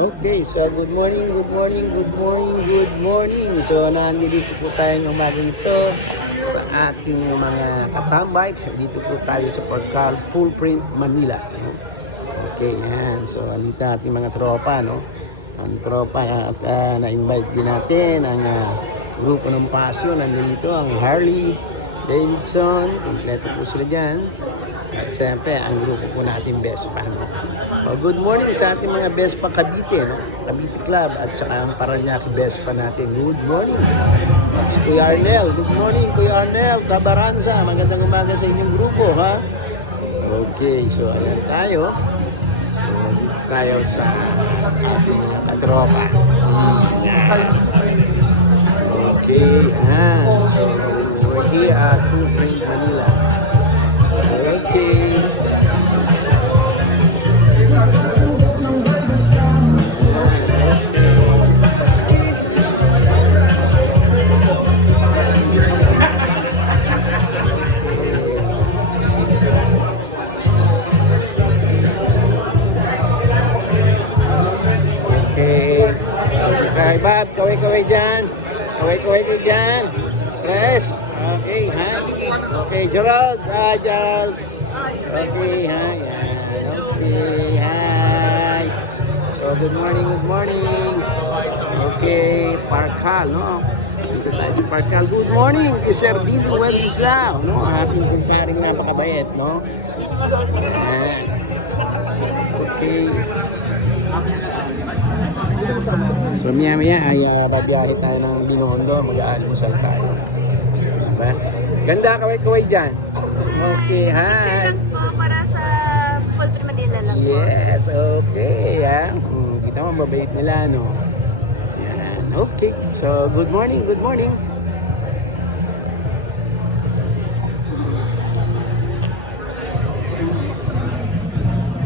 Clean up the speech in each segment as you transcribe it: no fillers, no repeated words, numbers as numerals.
Okay, so good morning, good morning, good morning, good morning. So nandito po tayo ng umaga ito sa ating mga katambay. Dito po tayo sa Parkal Full Print Manila. Okay, yan. So alita ating mga tropa, no? Ang tropa at na-invite din natin ang grupo ng Passion. Nandito ang Harley Davidson. Kompleto po sila dyan. At siyempre, ang grupo po natin Vespa. No? Good morning sa ating mga Vespa Cavite, no? Cavite Club at saka ang Paranaque Vespa natin. Good morning. At si Kuya Arnel. Good morning, Kuya Arnel. Cabaranza. Magandang umaga sa inyong grupo, ha? Okay, so ayan tayo. So, dito tayo sa ating mga katropa. Okay, so we're here at Full Print Manila. Okay. Okay, Bob, kaway-kaway dyan. Kaway-kaway kayo dyan. Press. Okay, ha? Okay, Gerald. Gerald. Okay, ha? Yan. Okay, hi. So, good morning, good morning. Okay, Parkal, no? Dito tayo sa Parkal. Good morning, Sir Didi Wenceslao, no? Ating kumparing napakabayet, no? Yan. Okay. So maya ay babiyahe tayo ng Binondo, mag-aalmusal tayo. Diba? Ganda kaway-kaway dyan. Okay, hi. Check lang po para sa Full Print Manila lang po. Yes, okay. Kita mo, mabait nila, no? Yan, okay. So, good morning, good morning.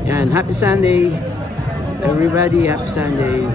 Yan, happy Sunday. Everybody, happy Sunday.